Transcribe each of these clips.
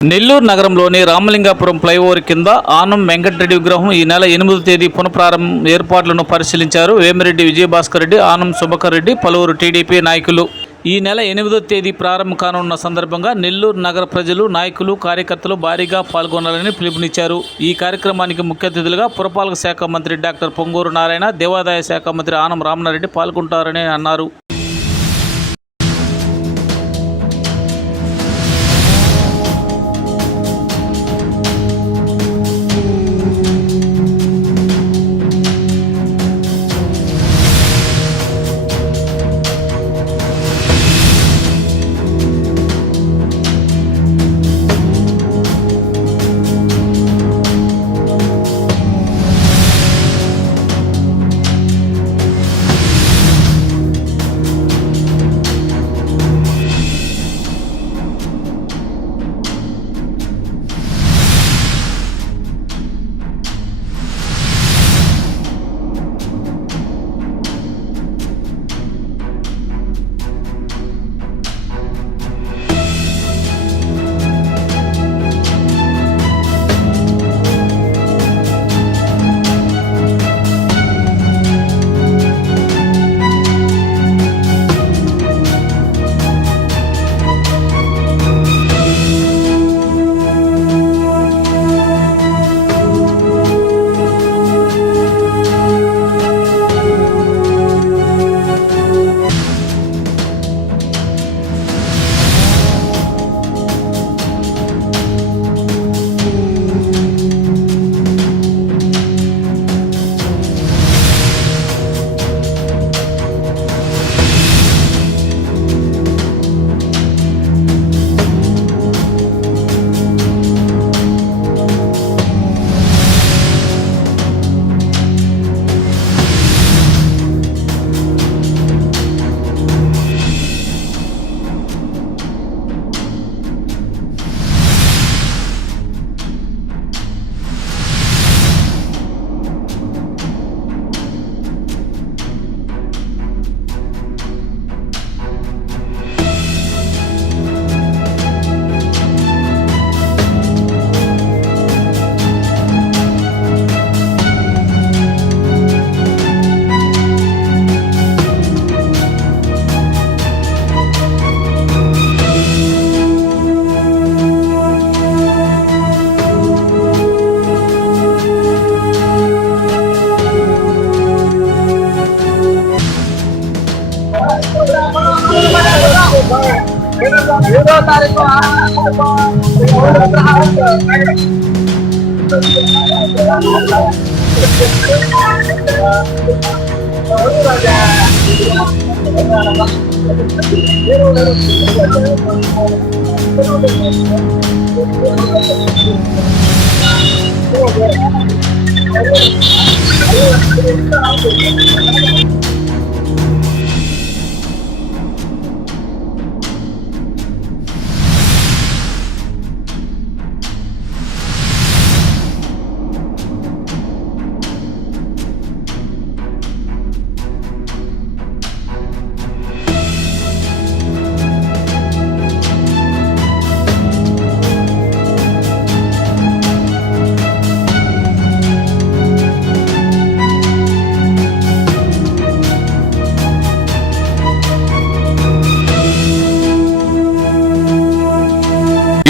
నెల్లూరు నగరంలోని రామలింగాపురం ఫ్లైఓవర్ కింద ఆనం వెంకటరెడ్డి విగ్రహం ఈ నెల 8వ తేదీ పునఃప్రారంభం ఏర్పాట్లను పరిశీలించారు. వేమిరెడ్డి విజయభాస్కర్ రెడ్డి, ఆనం సుభాకర్ రెడ్డి, పలువురు టీడీపీ నాయకులు. ఈ నెల 8వ తేదీ ప్రారంభం కానున్న సందర్భంగా నెల్లూరు నగర ప్రజలు, నాయకులు, కార్యకర్తలు భారీగా పాల్గొనాలని పిలుపునిచ్చారు. ఈ కార్యక్రమానికి ముఖ్య అతిథులుగా పురపాలక శాఖ మంత్రి డాక్టర్ పొంగూరు నారాయణ, దేవాదాయ శాఖ మంత్రి ఆనం రామనారెడ్డి పాల్గొంటారని అన్నారు.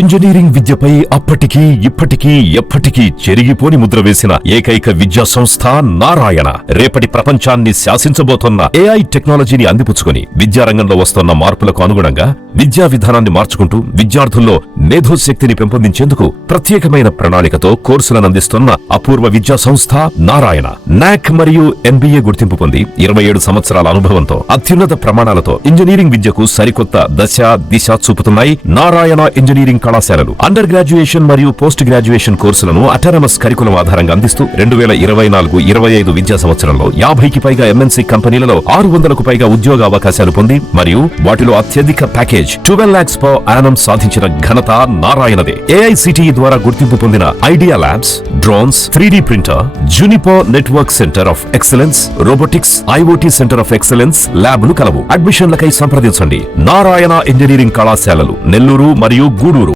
ఇంజనీరింగ్ విద్యపై అప్పటికీ ఇప్పటికీ ఎప్పటికీ చెరిగిపోని ముద్ర వేసిన ఏకైక విద్యా సంస్థ నారాయణ. రేపటి ప్రపంచాన్ని శాసించబోతోన్న ఏఐ టెక్నాలజీని అందిపుచ్చుకుని విద్యారంగంలో వస్తున్న మార్పులకు అనుగుణంగా విద్యా విధానాన్ని మార్చుకుంటూ విద్యార్థుల్లో మేధోశక్తిని పెంపొందించేందుకు ప్రత్యేకమైన ప్రణాళికతో కోర్సులను అందిస్తున్న అపూర్వ విద్యా సంస్థ నారాయణ. నాక్ మరియు NBA గుర్తింపు పొంది 27 సంవత్సరాల అనుభవంతో అత్యున్నత ప్రమాణాలతో ఇంజనీరింగ్ విద్యకు సరికొత్త దశ దిశ చూపుతున్నాయి నారాయణ ఇంజనీరింగ్ కళాశాలలు. అండర్ గ్రాడ్యుయేషన్ మరియు పోస్ట్ గ్రాడ్యుయేషన్ కోర్సులను అటానమస్ కరికులం ఆధారంగా అందిస్తూ 2024-25 విద్యా సంవత్సరంలో 50కి పైగా MNC కంపెనీలలో 600కు పైగా ఉద్యోగ అవకాశాలు పొంది మరియు వాటిలో అత్యధిక ప్యాకేజ్ 12 lakhs per annum సాధించిన ఘనత నారాయణదే. AICTE ద్వారా గుర్తింపు పొందిన idea labs, drones, 3D printer, Juniper network centre of excellence, robotics, IoT centre of excellence ల్యాబ్లు కలవు. అడ్మిషన్లకై సంప్రదించండి. నారాయణ ఇంజనీరింగ్ కళాశాలలు, నెల్లూరు మరియు గూడూరు.